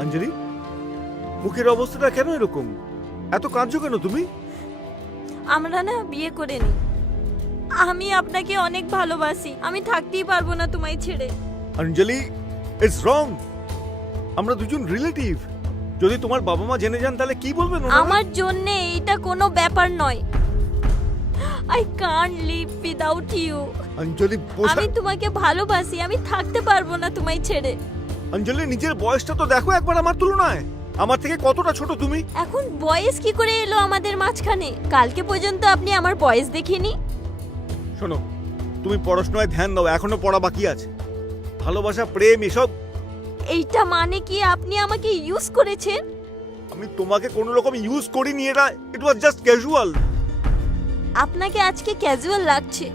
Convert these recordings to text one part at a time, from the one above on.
অঞ্জলি, মুখের অবস্থাটা কেন এরকম? এত কাঁদছো কেন তুমি? আমরা না বিয়ে করে নি। আমি আপনাকে অনেক ভালোবাসি, আমি থাকতেই পারবো না তোমায় ছেড়ে। অঞ্জলি, ইটস রং। আমরা দুজন রিলেটিভ। যদি তোমার বাবা মা জেনে যান তাহলে কি বলবেন ওনারা? আমার জন্য এটা কোনো ব্যাপার নয়। I can't live without you. Anjali, আমি তোমাকে ভালোবাসি, আমি থাকতে পারবো না তোমায় ছেড়ে। অঞ্জলি, নিজের বয়সটা তো দেখো একবার আমার তুলনায়। আমার থেকে কতটা ছোট তুমি। এখন বয়স কি করে এলো আমাদের মাঝখানে? কালকে পর্যন্ত আপনি আমার বয়স দেখিনি। শোনো, তুমি পড়াশোনায় ধ্যান দাও, এখনো পড়া বাকি আছে। ভালোবাসা, প্রেম এসব। এইটা মানে কি আপনি আমাকে ইউজ করেছেন? আমি তোমাকে কোনো রকম ইউজ করিনি, এটা ইট ওয়াজ জাস্ট ক্যাজুয়াল। আপনাকে আজকে ক্যাজুয়াল লাগছে।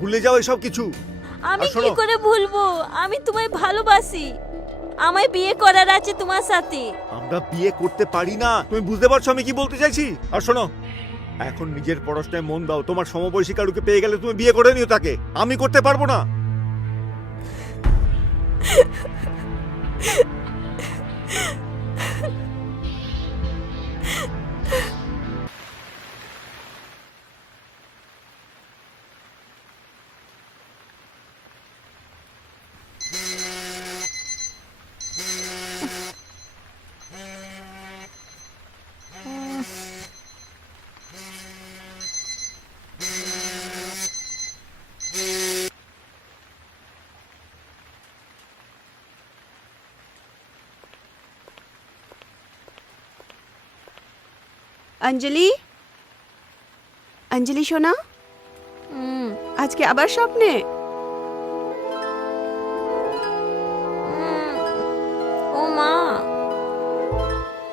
ভুলে যাও এসব কিছু। আমি আর শোনো। কি করে ভুলবো? আমি তোমায় ভালোবাসি, আমায় বিয়ে করার আছে তোমার সাথে। আমরা বিয়ে করতে পারি না, তুমি বুঝতে পারছো আমি কি বলতে চাইছি? আর শোনো, এখন নিজের পড়াশোনায় মন দাও। তোমার সমবয়সী কারুকে পেয়ে গেলে তুমি বিয়ে করে নিও তাকে। আমি করতে পারবো না। অঞ্জলি, অঞ্জলি সোনা, হুম, আজকে আবার স্বপ্নে? হুম। ও মা,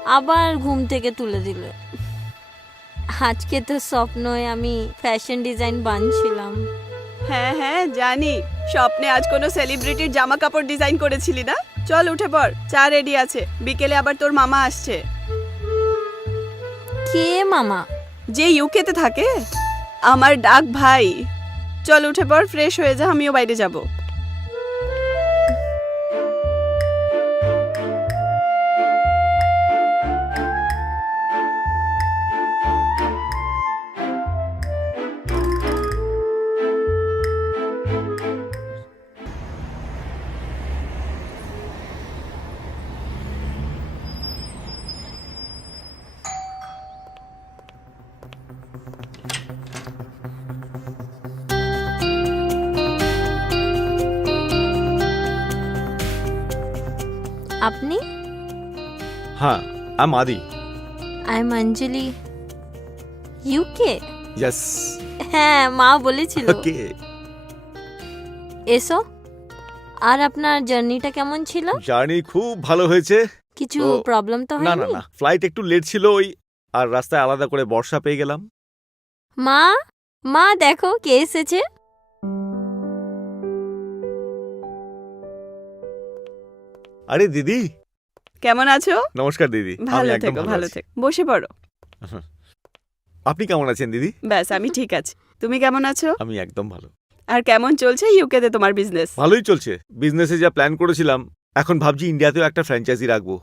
আবার ঘুম থেকে তুলে দিলে। আজকে তো স্বপ্নয় আমি ফ্যাশন ডিজাইন বানছিলাম। হ্যাঁ হ্যাঁ জানি, স্বপ্নে আজ কোনো সেলিব্রিটির জামা কাপড় ডিজাইন করেছিলি না? চল উঠে পড়, চা রেডি আছে। বিকেলে আবার তোর মামা আসছে। কে মামা? যে ইউকেতে থাকে, আমার ডাক ভাই। চল উঠে পড়, ফ্রেশ হয়ে যা, আমিও বাইরে যাব। আপনি? হ্যাঁ, আই এম আদি। I am Anjali, UK. Yes. হ্যাঁ, মা বলেছিল। ওকে। এসো। আর আপনার জার্নিটা কেমন ছিল? জার্নি খুব ভালো হয়েছে। কিছু তো- প্রবলেম তো না না হয়নি? না, ফ্লাইট একটু লেট ছিল ওই, আর রাস্তায় আলাদা করে বর্ষা পেয়ে গেলাম। মা, মা দেখো কে এসেছে। আরে দিদি, কেমন আছো? নমস্কার দিদি। আমি ভালো একদম থেকো, ভালো আছি। থেকো, বসে পড়ো। আপনি কেমন আছেন দিদি? ব্যাস, আমি ঠিক আছি। তুমি কেমন আছো? আমি একদম ভালো। আর কেমন চলছে ইউকেতে তোমার বিজনেস? ভালোই চলছে। বিজনেসে যা প্ল্যান করেছিলাম, এখন ভাবছি ইন্ডিয়াতেও একটা ফ্র্যাঞ্চাইজি রাখবো।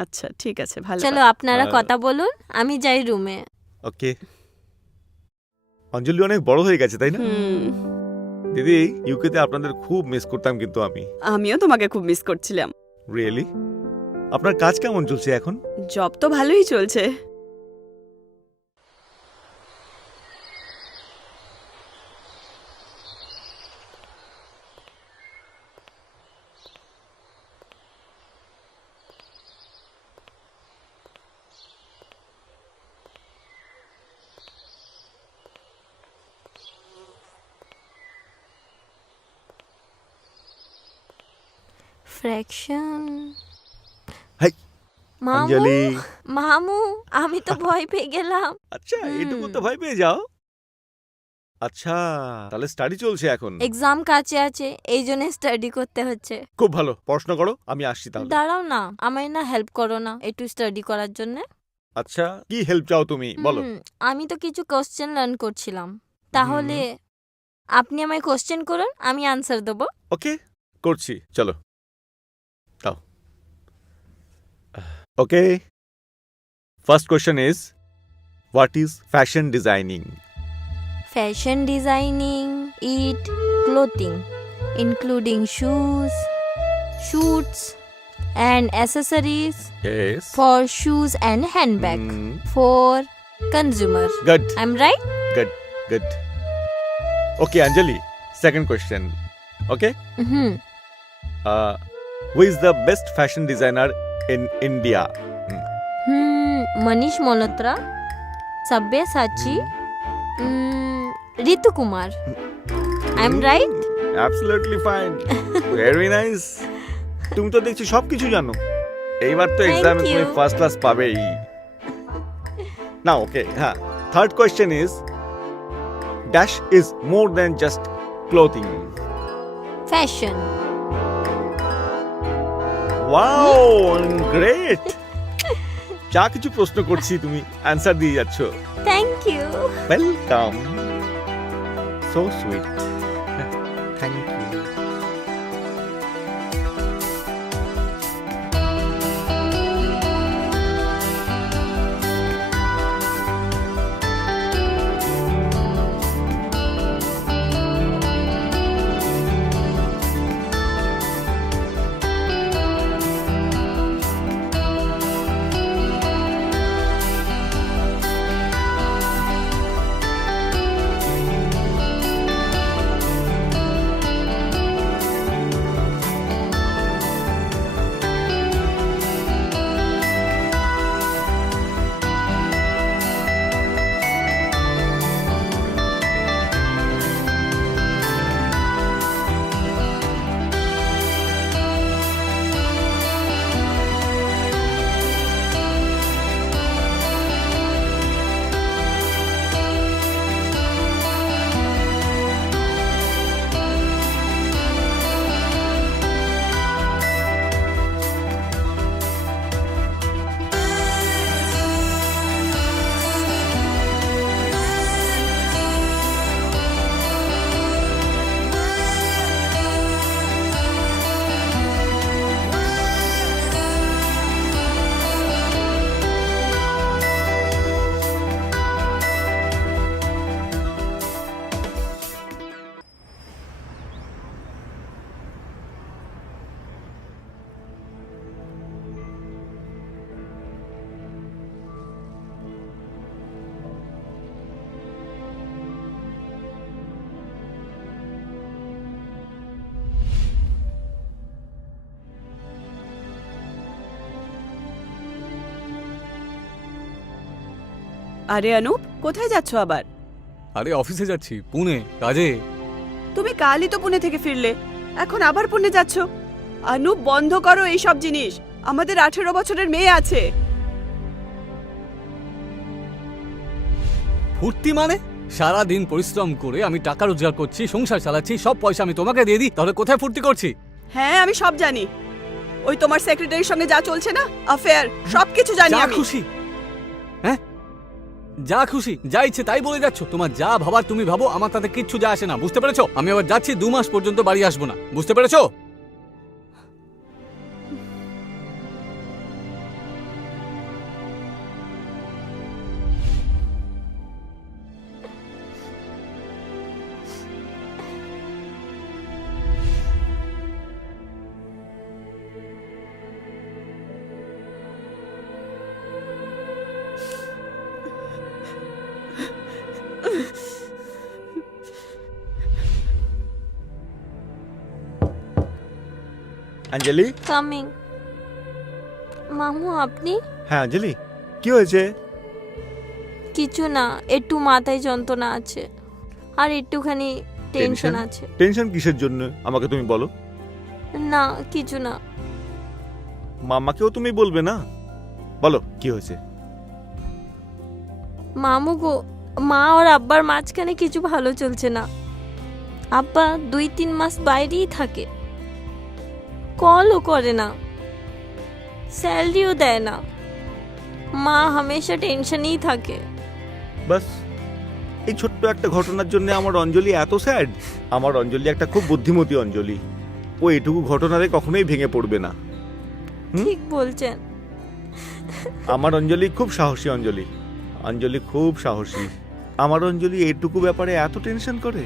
আচ্ছা ঠিক আছে, ভালো চলো কথা। আপনারা আর- কথা বলুন, আমি যাই রুমে। ওকে। অঞ্জলি অনেক বড় হয়ে গেছে তাই না? হুম, দিদি, ইউকেতে আপনাদের খুব মিস করতাম কিন্তু আমি। আমিও তোমাকে খুব মিস করছিলাম। রিয়েলি? আপনার কাজ কেমন চলছে এখন? জব তো ভালোই চলছে। ফ্র্যাকশন। হাই, মামু, অঞ্জলি। মামু, আমি তো ভয় পেয়ে গেলাম। আচ্ছা, এটুকু তো ভয় পেয়ে যাও। আচ্ছা, তাহলে স্টাডি চলছে এখন। এক্সাম কাছে আছে, এই জন্য স্টাডি করতে হচ্ছে। খুব ভালো, পড়াশোনা করো, আমি আসছি তাহলে। দাঁড়াও না, আমায় না হেল্প করো না একটু স্টাডি করার জন্য? আচ্ছা, কি হেল্প চাও তুমি বলো? আমি তো কিছু কোশ্চেন লার্ন করছিলাম, তাহলে আপনি আমায় কোশ্চেন করুন, আমি আনসার দেবো। ওকে, করছি, চলো। দাও। Okay. First question is, what is fashion designing? Fashion designing, it clothing, including shoes, shoots, and accessories Yes. for shoes and handbag Mm. for consumer. Good. I'm right? Good. Okay, Anjali. Second question. Okay. Mm-hmm. Who is the best fashion designer in India? Manish Malhotra, Sabyasachi, Ritu Kumar. I'm right? Absolutely fine. Very nice. তুমি তো দেখছি সবকিছু জানো। এইবার তো Thank এক্সামে তুমি you. First class পাবেই। Now, okay, Third question is, dash is more than just clothing. Fashion. Wow, great. যা কিছু প্রশ্ন করছি তুমি অ্যানসার দিয়ে যাচ্ছ। Thank you. Welcome. So sweet. Thank you. আরে অনুপ, কোথায় যাচ্ছ আবার? আরে অফিসে যাচ্ছি, পুনে কাজে। তুমি কালই তো পুনে থেকে ফিরলে, এখন আবার পুনে যাচ্ছ? অনুপ, বন্ধ করো এই সব জিনিস। আমাদের 18 বছরের মেয়ে আছে। ফুর্তি মানে? সারা দিন পরিশ্রম করে আমি টাকা রোজগার করছি, সংসার চালাচ্ছি, সব পয়সা আমি তোমাকে দিয়ে দিই, তাহলে কোথায় ফুর্তি করছি? হ্যাঁ, আমি সব জানি। ওই তোমার সেক্রেটারির সঙ্গে যা চলছে না, অ্যাফেয়ার, সবকিছু জানি যা আমি। খুশি, হ্যাঁ যা খুশি যা ইচ্ছে তাই বলে যাচ্ছ। তোমার যা ভাবার তুমি ভাবো, আমার তাতে কিচ্ছু যা আসে না, বুঝতে পেরেছো? আমি আবার যাচ্ছি, 2 মাস পর্যন্ত বাড়ি আসবো না, বুঝতে পেরেছো? অঞ্জলি। কামিং। মামু, আপনি? হ্যাঁ অঞ্জলি, কি হয়েছে? কিছু না, একটু মাথায় যন্ত্রণা আছে আর একটুখানি টেনশন আছে। টেনশন কিসের জন্য আমাকে তুমি বলো। না, কিছু না। মামাকেও তুমি বলবে না? বলো কি হয়েছে। মামু গো, মা আর আব্বার মাঝখানে কিছু ভালো চলছে না। আব্বা 2-3 মাস বাইরেই থাকে, কলও করে না, স্যালারিও দেয় না। মা হামেশা টেনশনেই থাকে। বাস এই ছোট্ট একটা ঘটনার জন্য আমার অঞ্জলি এত স্যাড? আমার অঞ্জলি একটা খুব বুদ্ধিমতী অঞ্জলি, ও এটুকু ঘটনাতে কখনোই ভেঙে পড়বে না। ঠিক বলছেন। আমার অঞ্জলি খুব সাহসী অঞ্জলি। অঞ্জলি খুব সাহসী। আমার অঞ্জলি এইটুকু ব্যাপারে এত টেনশন করে।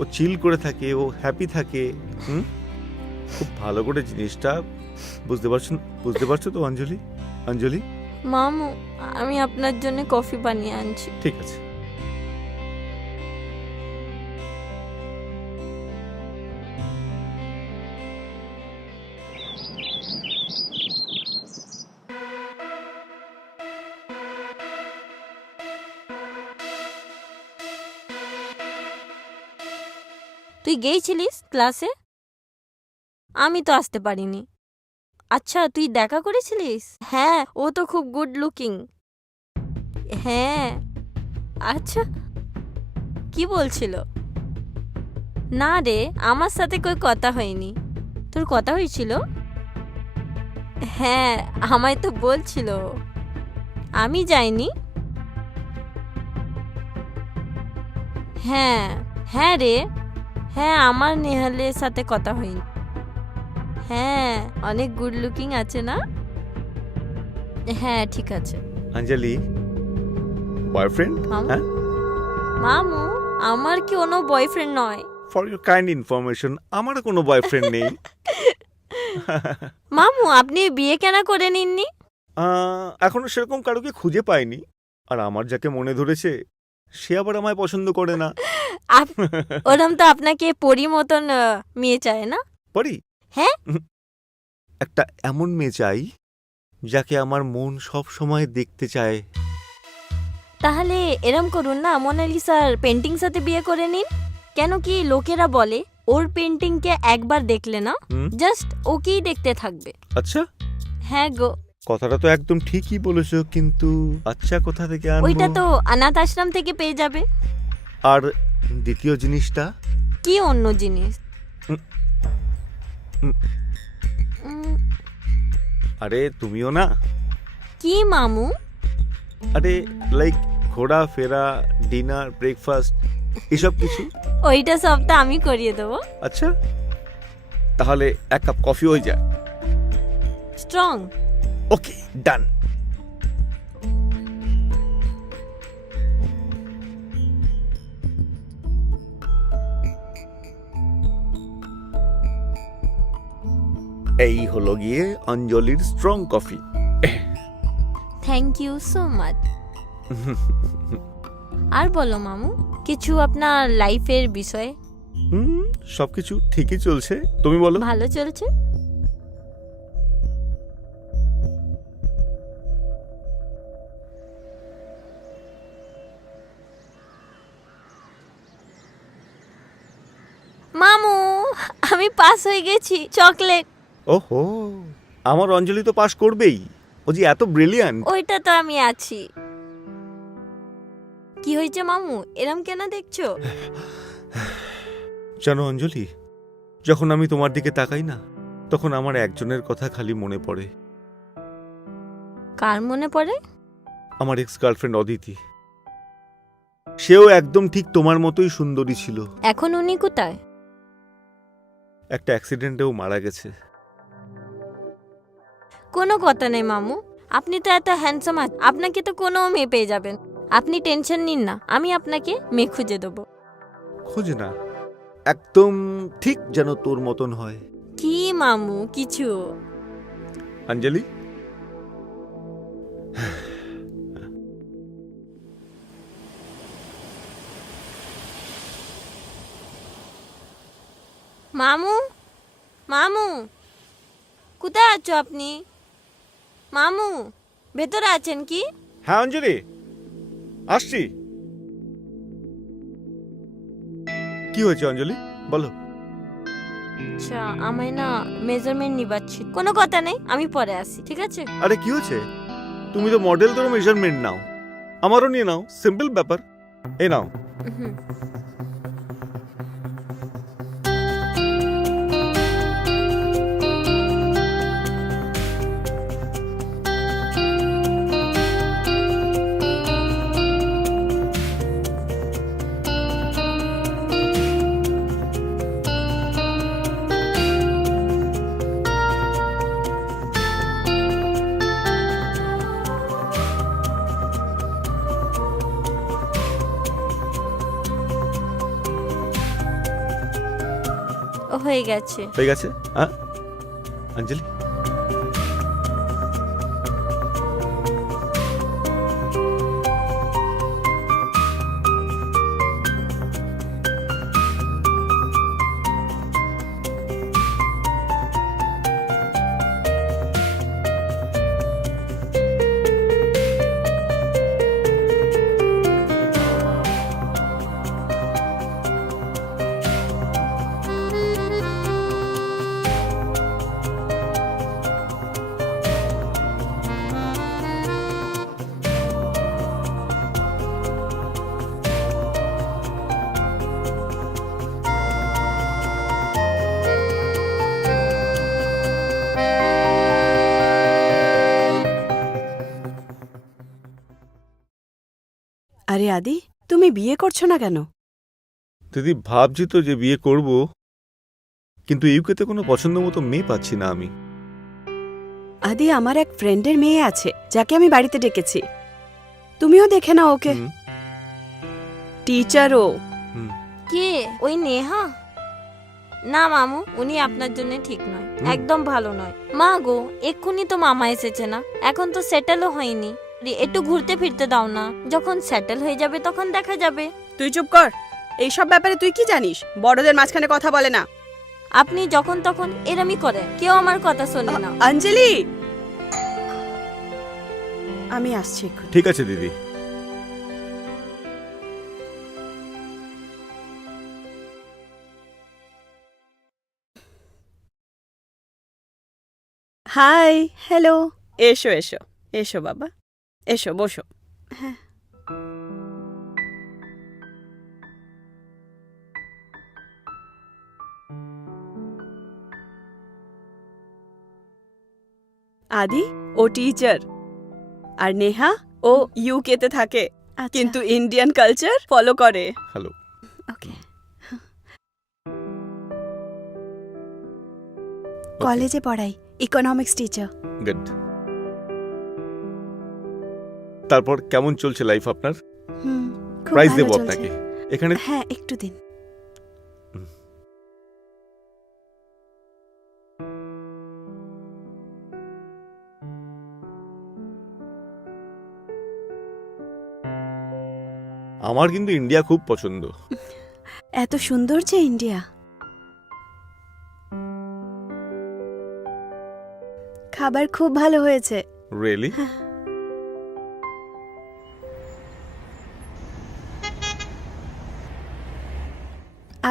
ও চিল করে থাকে, ও হ্যাপি থাকে। খুব ভালো করে জিনিসটা বুঝতে পারছো তো অঞ্জলি? অঞ্জলি, মামু, আমি আপনার জন্য কফি বানিয়ে আনছি। ঠিক আছে। তুই গেছিলিস ক্লাসে? আমি তো আসতে পারিনি। আচ্ছা, তুই দেখা করেছিলিস? হ্যাঁ, ও তো খুব গুড লুকিং। হ্যাঁ। আচ্ছা, কি বলছিল? না রে, আমার সাথে কই কথা হয়নি। তোর কথা হয়েছিল? হ্যাঁ, আমায় তো বলছিল। আমি যাইনি। হ্যাঁ হ্যাঁ রে, হ্যাঁ আমার নেহালের সাথে কথা হয়নি। হ্যাঁ, অনেক গুড লুকিং আছে না? হ্যাঁ, ঠিক আছে। অঞ্জলি, বয়ফ্রেন্ড? মামু? হ্যাঁ, মামু, আমার কি কোনো বয়ফ্রেন্ড নয়। ফর ইউর কাইন্ড ইনফরমেশন, আমার কোনো বয়ফ্রেন্ড নেই। মামু, আপনি বিয়ে কেন করে নিননি? এখনো সেরকম কারোকে খুঁজে পাইনি। আর আমার যাকে মনে ধরেছে সে আবার আমায় পছন্দ করে না। ওরম তো আপনাকে পরি মতন মেয়ে চায় না? পারি? হ্যাঁ। একটা এমন মেয়ে চাই যাকে আমার মন সব সময় দেখতে চায়। তাহলে এরম করুন না, মোনালিসার পেন্টিং সাথে বিয়ে করে নিন। কেন কি লোকেরা বলে ওর পেন্টিংকে একবার দেখলে না জাস্ট ওকেই দেখতে থাকবে। আচ্ছা, হ্যাঁ গো। কথাটা তো একদম ঠিকই বলেছো, কিন্তু আচ্ছা কোথা থেকে আনবো? ওইটা তো অনাথ আশ্রম থেকে পেয়ে যাবে। আর দ্বিতীয় জিনিসটা? কি অন্য জিনিস? আরে তুমিও না। কি মামু? আরে লাইক ঘোরা ফেরা, ডিনার, ব্রেকফাস্ট, এসব কিছু। ওইটা সব তো আমি করিয়ে দেবো। আচ্ছা, তাহলে এক কাপ কফি হয়ে যায়। স্ট্রং? Okay, done. এই হলো গিয়ে অঞ্জলির strong coffee. Thank you so much. আর বলো মামু, কিছু আপনার লাইফের বিষয়ে? সবকিছু ঠিকই চলছে, তুমি বলো। ভালো চলছে। মামু, আমি পাস হয়ে গেছি। চকলেট। ওহো, আমার অঞ্জলি তো পাস করবেই, ও যে এত ব্রিলিয়ান্ট। ওইটা তো আমি আছি। কি হয়েছে মামু, এরম কেন দেখছো? জানো অঞ্জলি, যখন আমি তোমার দিকে তাকাই না, তখন আমার একজনের কথা খালি মনে পড়ে। কার মনে পড়ে? আমার এক্স গার্লফ্রেন্ড অদিতি। সেও একদম ঠিক তোমার মতোই সুন্দরী ছিল। এখন উনি কোথায়? একটা অ্যাক্সিডেন্টেও মারা গেছে। কোনো কথা নেই মামু, আপনি তো এত হ্যান্ডসাম আছেন, আপনাকে তো কোনো মেয়ে পেয়ে যাবেন। আপনি টেনশন নিন না, আমি আপনাকে মেয়ে খুঁজে দেবো। খোঁজে না, একদম ঠিক যেন তোর মতন হয়। কি মামু কিছু? অঞ্জলি, মামু, মামু কোথায় আছো আপনি? মামু ভেতরে আছেন কি? হ্যাঁ অঞ্জলি, আসছি। কি হয়েছে অঞ্জলি, বলো। আচ্ছা, আমায় না মেজারমেন্ট নিবাচ্ছি। কোনো কথা নেই, আমি পরে আসি, ঠিক আছে? আরে কি হয়েছে? তুমি তো মডেল, তোর মেজারমেন্ট নাও, আমারও নিয়ে নাও, সিম্পল ব্যাপার। এই নাও। হুম। হয়ে গেছে। হয়ে গেছে? হ্যাঁ অঞ্জলি, আরে আদি, তুমি বিয়ে করছো না কেন? দিদি ভাবছি তো যে বিয়ে করব, কিন্তু ইউকেতে কোনো পছন্দ মতো মেয়ে পাচ্ছি না আমি। আদি, আমার এক ফ্রেন্ডের মেয়ে আছে যাকে আমি বাড়িতে ডেকেছি, তুমিও দেখে নাও ওকে। হুম, টিচার ও। হুম। কে? ওই নেহা? না মামু, উনি আপনার জন্য ঠিক নয়, একদম ভালো নয়। মা গো, এক্ষুনি তো মামা এসেছে না, এখন তো সেটেলও হয়নি। একটু ঘুরতে ফিরতে দাও না, যখন সেটেল হয়ে যাবে তখন দেখা যাবে। তুই চুপ কর, এইসব ব্যাপারে তুই কি জানিস? বড়দের মাঝখানে কথা বলে না। আপনি যখন তখন এরমই করে, কেউ আমার কথা শোনে না। অঞ্জলি, আমি আসছি এক্ষুনি। ঠিক আছে দিদি। Hi, hello. এসো এসো এসো বাবা, এসো বসো। হ্যাঁ, আদি ও টিচার, আর নেহা ও ইউকে তে থাকে, কিন্তু ইন্ডিয়ান কালচার ফলো করে। হ্যালো। ওকে। কলেজে পড়াই, ইকোনমিক্স টিচার। গুড। তারপর কেমন চলছে লাইফ আপনার? খুব প্রাইজ ভালো দেবো চলছে। আপনাকে এখানে। হ্যাঁ, একটু দিন। আমার কিন্তু ইন্ডিয়া খুব পছন্দ। এত সুন্দর যে ইন্ডিয়া। খাবার খুব ভালো হয়েছে। রিয়েলি?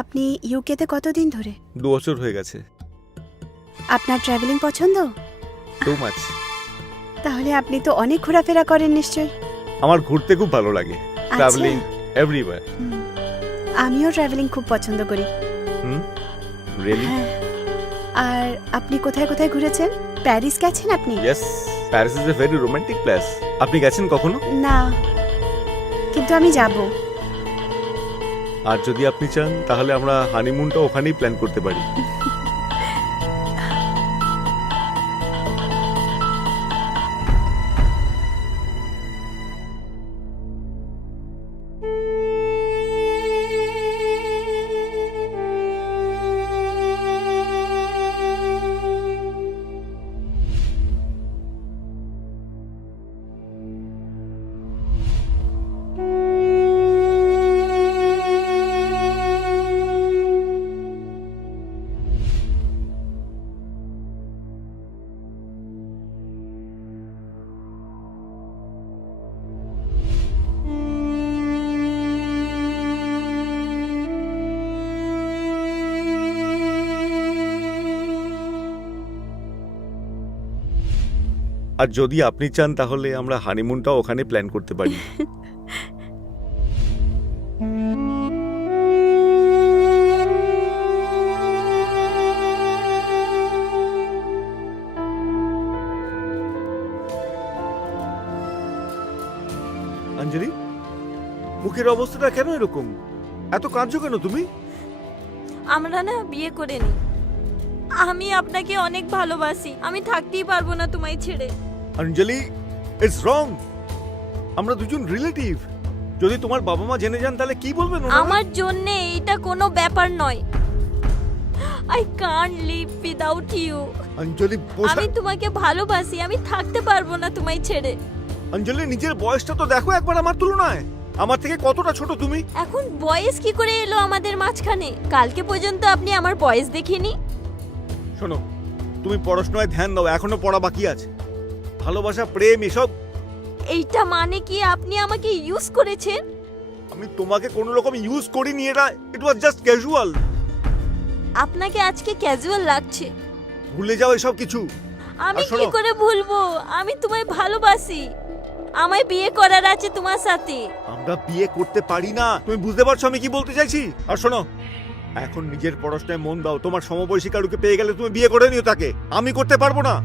আপনি ইউকেতে কতদিন ধরে? 2 বছর হয়ে গেছে। আপনার ট্রাভেলিং পছন্দ? Too much. তাহলে আপনি তো অনেক ঘোরাফেরা করেন নিশ্চয়ই। আমার ঘুরতে খুব ভালো লাগে, ট্রাভেলিং এভরিওয়্যার। আমিও ট্রাভেলিং খুব পছন্দ করি। রিয়েলি? হ্যাঁ। আর আপনি কোথায় কোথায় ঘুরেছেন? প্যারিস গেছেন আপনি? Yes, Paris is a very romantic place. আপনি গেছেন কখনো? না, কিন্তু আমি যাব। আর যদি আপনি চান তাহলে আমরা হানিমুনটা ওখানেই প্ল্যান করতে পারি। আর যদি আপনি চান তাহলে আমরা হানিমুনটাও ওখানে প্ল্যান করতে পারি। অঞ্জলি, মুখের অবস্থাটা কেন এরকম? এত কাঁদছো কেন তুমি? আমরা না বিয়ে করে নি। আমি আপনাকে অনেক ভালোবাসি, আমি থাকতেই পারবো না তোমায় ছেড়ে। অঞ্জলি, ইটস রং। আমরা দুজন রিলেটিভ। যদি তোমার বাবা মা জেনে যান তাহলে কি বলবেন ওনারা? আমার জন্য এইটা কোনো ব্যাপার নয়। I can't live without you. Anjali বসে আমি তোমাকে ভালোবাসি, আমি থাকতে পারবো না তোমায় ছেড়ে। অঞ্জলি নিজের বয়সটা তো দেখো একবার আমার তুলনায়, আমার থেকে কতটা ছোট তুমি। এখন বয়স কি করে এলো আমাদের মাঝখানে? কালকে পর্যন্ত আপনি আমার বয়স দেখিনি। শোনো, তুমি পড়াশোনায় ধ্যান দাও, এখনো পড়া বাকি আছে। ভালোবাসা, প্রেম এসব, এইটা মানে কি আপনি আমাকে ইউজ করেছেন? আমি তোমাকে কোনো রকম ইউজ করিনি, এটা ইট ওয়াজ জাস্ট ক্যাজুয়াল। আপনাকে আজকে ক্যাজুয়াল লাগছে। ভুলে যাও এসব কিছু। আমি আর কি শোনো। করে ভুলবো? আমি তোমায় ভালোবাসি, আমায় বিয়ে করার আছে তোমার সাথে। আমরা বিয়ে করতে পারি না, তুমি বুঝতে পারছো আমি কি বলতে চাইছি? আর শোনো, এখন নিজের পড়াশোনায় মন দাও। তোমার সমবয়সী কারুকে পেয়ে গেলে তুমি বিয়ে করে নিও তাকে, আমি করতে পারবো না।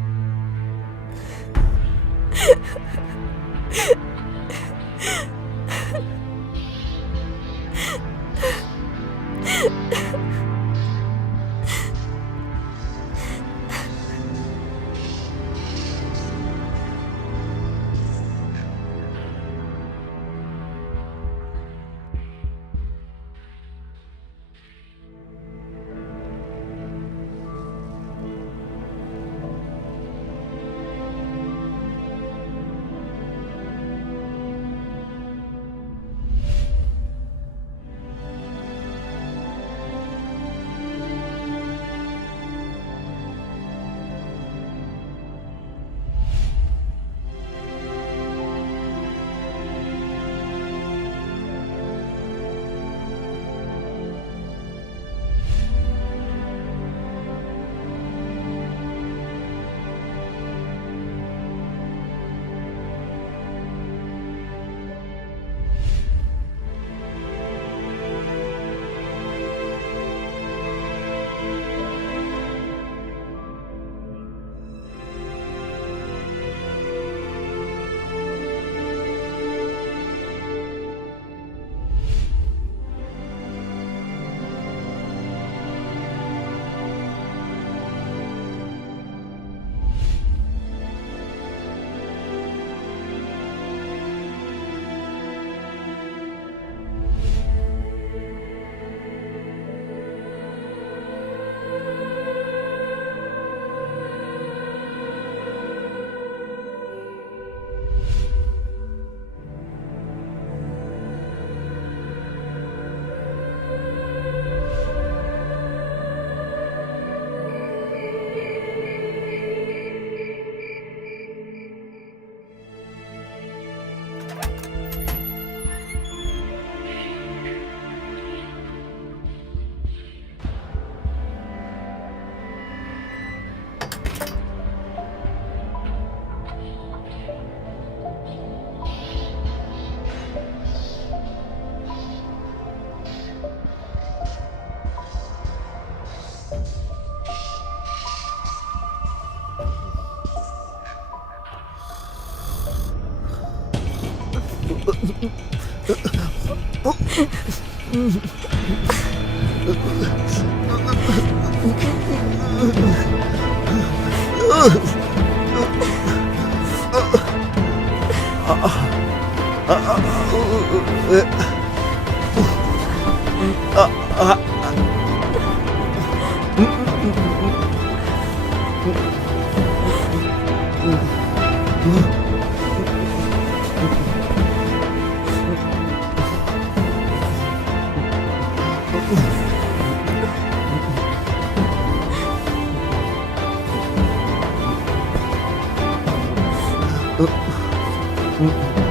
Uh,